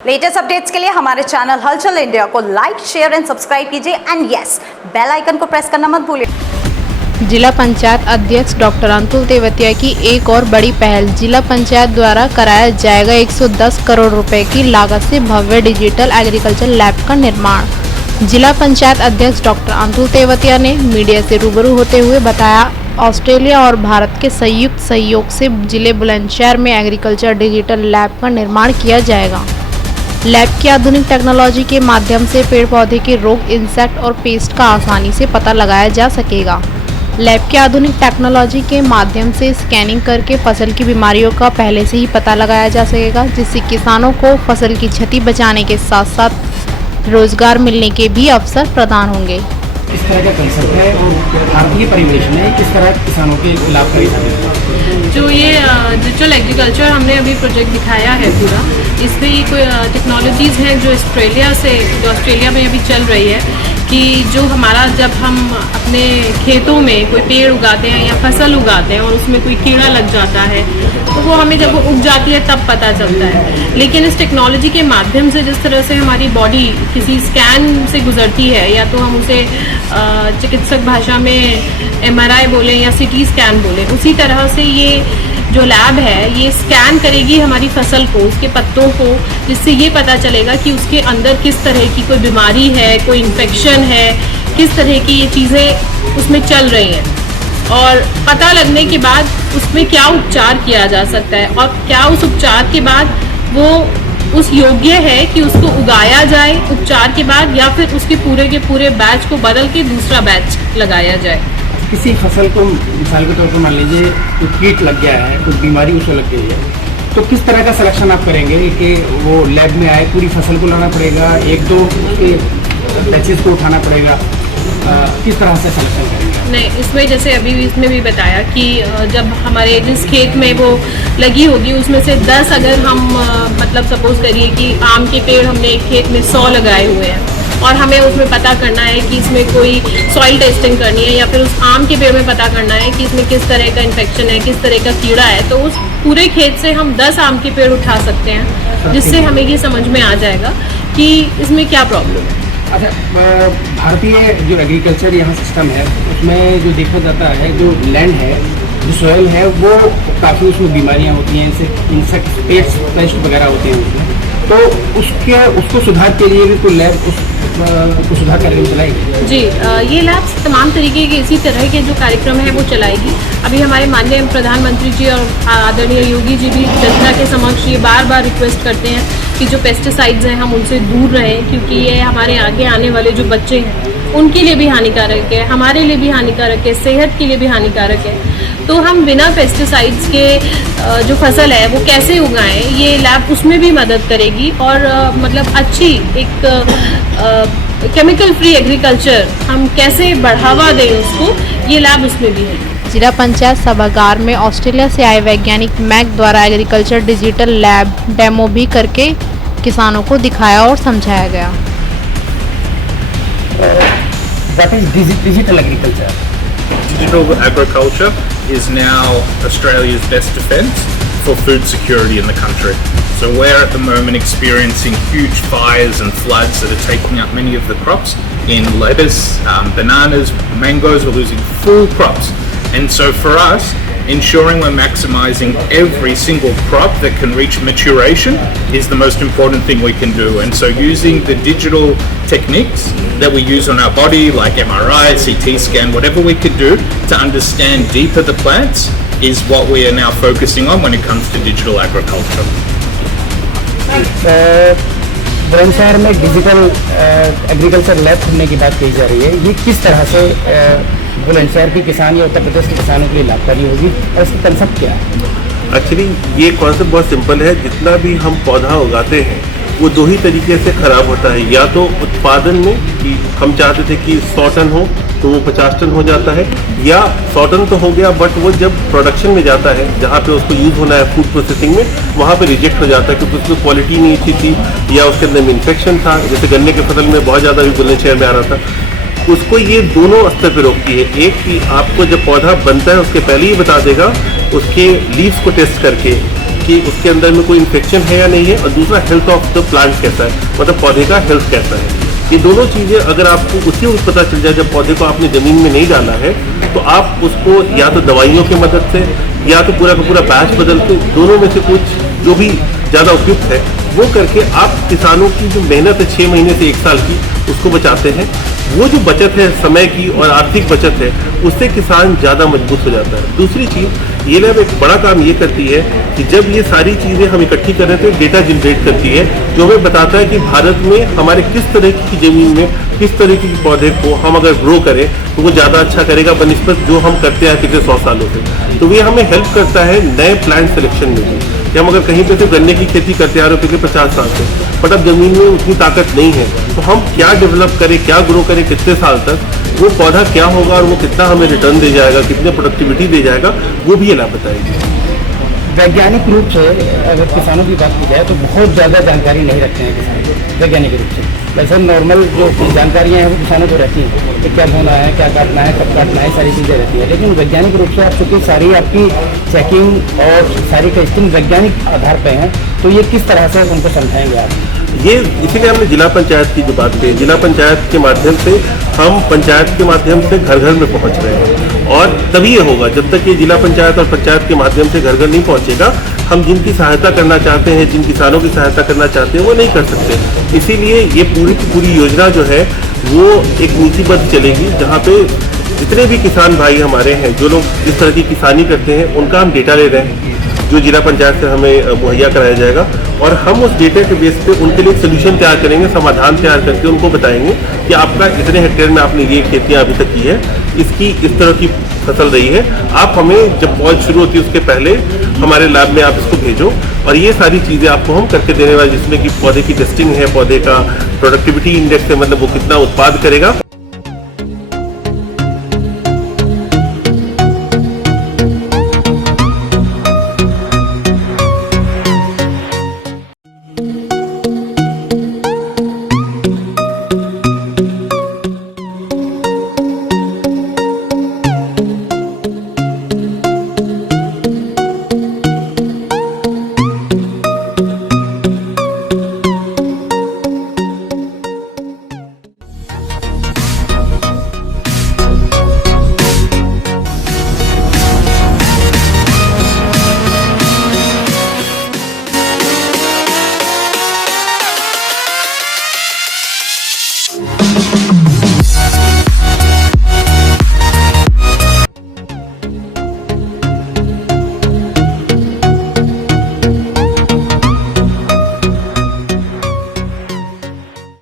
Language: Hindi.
लेटेस्ट अपडेट्स के लिए हमारे चैनल हलचल इंडिया को लाइक, शेयर एंड सब्सक्राइब कीजिए एंड यस, बेल आइकन को प्रेस करना मत भूलिए। जिला पंचायत अध्यक्ष डॉक्टर अतुल तेवतिया की एक और बड़ी पहल। जिला पंचायत द्वारा कराया जाएगा 110 करोड़ रुपए की लागत से भव्य डिजिटल एग्रीकल्चर लैब का निर्माण। जिला पंचायत अध्यक्ष डॉक्टर अतुल तेवतिया ने मीडिया से रूबरू होते हुए बताया, ऑस्ट्रेलिया और भारत के संयुक्त सहयोग से जिले बुलंदशहर में एग्रीकल्चर डिजिटल लैब का निर्माण किया जाएगा। लैब की आधुनिक टेक्नोलॉजी के माध्यम से पेड़ पौधे के रोग, इंसेक्ट और पेस्ट का आसानी से पता लगाया जा सकेगा। लैब की आधुनिक टेक्नोलॉजी के माध्यम से स्कैनिंग करके फसल की बीमारियों का पहले से ही पता लगाया जा सकेगा, जिससे किसानों को फसल की क्षति बचाने के साथ साथ रोजगार मिलने के भी अवसर प्रदान होंगे। इस तरह का कंसेप्ट है और भारतीय परिवेश में किस तरह किसानों के लाभकारी है। जो ये डिजिटल एग्रीकल्चर हमने अभी प्रोजेक्ट दिखाया है पूरा, इसमें ये कोई टेक्नोलॉजीज़ हैं जो ऑस्ट्रेलिया में अभी चल रही है कि जो हमारा जब हम अपने खेतों में कोई पेड़ उगाते हैं या फसल उगाते हैं और उसमें कोई कीड़ा लग जाता है तो वो हमें जब वो उग जाती है तब पता चलता है। लेकिन इस टेक्नोलॉजी के माध्यम से जिस तरह से हमारी बॉडी किसी स्कैन से गुजरती है, या तो हम उसे चिकित्सक भाषा में MRI बोले या CT स्कैन बोले, उसी तरह से ये जो लैब है ये स्कैन करेगी हमारी फसल को, उसके पत्तों को, जिससे ये पता चलेगा कि उसके अंदर किस तरह की कोई बीमारी है, कोई इन्फेक्शन है, किस तरह की ये चीज़ें उसमें चल रही हैं, और पता लगने के बाद उसमें क्या उपचार किया जा सकता है और क्या उस उपचार के बाद वो उस योग्य है कि उसको उगाया जाए उपचार के बाद, या फिर उसके पूरे के पूरे बैच को बदल के दूसरा बैच लगाया जाए। किसी फसल को मिसाल के तौर पर मान लीजिए कोई कीट लग गया है, कोई बीमारी उसको लग गई है, तो किस तरह का सिलेक्शन आप करेंगे कि वो लैब में आए? पूरी फसल को लाना पड़ेगा, एक दो बैचेस को उठाना पड़ेगा, किस तरह से सिलेक्शन करेंगे? नहीं, इसमें जैसे अभी इसमें भी बताया कि जब हमारे जिस खेत में वो लगी होगी उसमें से 10 अगर हम मतलब सपोज करिए कि आम के पेड़ हमने एक खेत में 100 लगाए हुए हैं और हमें उसमें पता करना है कि इसमें कोई सॉइल टेस्टिंग करनी है, या फिर उस आम के पेड़ में पता करना है कि इसमें किस तरह का इन्फेक्शन है, किस तरह का कीड़ा है, तो उस पूरे खेत से हम 10 आम के पेड़ उठा सकते हैं, जिससे हमें ये समझ में आ जाएगा कि इसमें क्या प्रॉब्लम है। अच्छा, भारतीय जो एग्रीकल्चर यहाँ सिस्टम है उसमें जो देखा जाता है, जो लैंड है, जो सॉइल है, वो काफ़ी उसमें बीमारियाँ होती हैं, जैसे इंसेक्ट, पेस्ट वगैरह होते हैं उसमें, तो उसको सुधार के लिए भी कोई लैब उसको सुधार कार्यक्रम चलाएगी? जी, ये लैब तमाम तरीके के इसी तरह के जो कार्यक्रम है वो चलाएगी। अभी हमारे माननीय प्रधानमंत्री जी और आदरणीय योगी जी भी जनता के समक्ष ये बार बार रिक्वेस्ट करते हैं कि जो पेस्टिसाइड्स हैं हम उनसे दूर रहें, क्योंकि ये हमारे आगे आने वाले जो बच्चे हैं उनके लिए भी हानिकारक है, हमारे लिए भी हानिकारक है, सेहत के लिए भी हानिकारक है। तो हम बिना पेस्टिसाइड्स के जो फसल है वो कैसे उगाएं, ये लैब उसमें भी मदद करेगी, और मतलब अच्छी एक केमिकल फ्री एग्रीकल्चर हम कैसे बढ़ावा दें उसको, ये लैब उसमें भी है। जिला पंचायत सभागार में ऑस्ट्रेलिया से आए वैज्ञानिक मैक द्वारा एग्रीकल्चर डिजिटल लैब डेमो भी करके किसानों को दिखाया और समझाया गया। What is digital agriculture? Digital agriculture is now Australia's best defence for food security in the country. So we're at the moment experiencing huge fires and floods that are taking up many of the crops in lettuce, bananas, mangoes. We're losing full crops. And so for us, ensuring we're maximising every single crop that can reach maturation is the most important thing we can do. And so using the digital techniques that we use on our body, like MRI, CT scan, whatever we could do to understand deeper the plants, is what we are now focusing on when it comes to digital agriculture. Bulandshahr में डिजिटल एग्रीकल्चर लैब खुलने की बात कही जा रही है, ये किस तरह से बुलंदशहर के किसान या उत्तर प्रदेश के किसानों के लिए लाभकारी होगी और इसका कंसेप्ट क्या है? एक्चुअली ये कॉन्सेप्ट बहुत सिंपल है। जितना भी हम पौधा उगाते हैं वो दो ही तरीके से खराब होता है, या तो उत्पादन में कि हम चाहते थे कि 100 टन हो तो वो 50 टन हो जाता है, या 100 टन तो हो गया बट वो जब प्रोडक्शन में जाता है जहाँ पे उसको यूज़ होना है फूड प्रोसेसिंग में, वहाँ पे रिजेक्ट हो जाता है क्योंकि उसमें क्वालिटी नहीं अच्छी थी या उसके अंदर में इन्फेक्शन था। जैसे गन्ने की फसल में बहुत ज़्यादा भी बुलंदशहर में आ रहा था। उसको ये दोनों स्तर पे रोकती है। एक कि आपको जब पौधा बनता है उसके पहले ही बता देगा, उसके लीव्स को टेस्ट करके कि उसके अंदर में कोई इन्फेक्शन है या नहीं है, और दूसरा हेल्थ ऑफ द प्लांट कैसा है, मतलब पौधे का हेल्थ कैसा है। ये दोनों चीज़ें अगर आपको उसी वक्त पता चल जाए जब पौधे को आपने ज़मीन में नहीं डाला है, तो आप उसको या तो दवाइयों की मदद से या तो पूरा का पूरा बैच बदल के, दोनों में से कुछ जो भी ज़्यादा उपयुक्त है वो करके आप किसानों की जो मेहनत है 6 महीने से 1 साल की, उसको बचाते हैं। वो जो बचत है समय की और आर्थिक बचत है, उससे किसान ज़्यादा मजबूत हो जाता है। दूसरी चीज़ ये लैब एक बड़ा काम ये करती है कि जब ये सारी चीज़ें हम इकट्ठी कर रहे थे, डेटा जनरेट करती है जो हमें बताता है कि भारत में हमारे किस तरह की ज़मीन में किस तरीके के पौधे को हम अगर ग्रो करें तो वो ज़्यादा अच्छा करेगा बनिस्बत जो हम करते हैं पिछले 100 सालों से। तो ये हमें हेल्प करता है नए प्लांट सिलेक्शन में भी, कि हम अगर कहीं पे से गन्ने की खेती करते आ रहे हो पिछले 50 साल से, बट अब ज़मीन में उतनी ताकत नहीं है, तो हम क्या डेवलप करें, क्या ग्रो करें, कितने साल तक, वो पौधा क्या होगा और वो कितना हमें रिटर्न दे जाएगा, कितने प्रोडक्टिविटी दे जाएगा, वो भी ये लाभ बताएगी। वैज्ञानिक रूप से अगर किसानों की बात की जाए तो बहुत ज़्यादा जानकारी नहीं रखते हैं किसान वैज्ञानिक रूप से। वैसे नॉर्मल जो जानकारियाँ हैं वो किसानों को रहती हैं कि क्या बोना है, क्या काटना है, कब काटना है, सारी चीज़ें रहती है। लेकिन वैज्ञानिक रूप से आप चूँकि सारी आपकी चेकिंग और सारी टेस्टिंग वैज्ञानिक आधार पर हैं, तो ये किस तरह से उनको समझाएंगे आप? ये इसीलिए हमने जिला पंचायत की जो बात कही, जिला पंचायत के माध्यम से हम पंचायत के माध्यम से घर घर में पहुंच रहे हैं, और तभी ये होगा। जब तक ये जिला पंचायत और पंचायत के माध्यम से घर घर नहीं पहुंचेगा, हम जिनकी सहायता करना चाहते हैं, जिन किसानों की सहायता करना चाहते हैं, वो नहीं कर सकते। इसीलिए ये पूरी की पूरी योजना जो है वो एक नीतिबद्ध चलेगी, जहाँ पे जितने भी किसान भाई हमारे हैं जो लोग इस तरह की किसानी करते हैं, उनका हम डेटा ले रहे हैं जो जिला पंचायत से हमें मुहैया कराया जाएगा, और हम उस डेटा के बेस पे उनके लिए सोल्यूशन तैयार करेंगे, समाधान तैयार करके उनको बताएंगे कि आपका इतने हेक्टेयर में आपने ये खेतियाँ अभी तक की है, इसकी इस तरह की फसल रही है, आप हमें जब पौध शुरू होती है उसके पहले हमारे लैब में आप इसको भेजो, और ये सारी चीज़ें आपको हम करके देने वाले, जिसमें कि पौधे की टेस्टिंग है, पौधे का प्रोडक्टिविटी इंडेक्स है, मतलब वो कितना उत्पाद करेगा,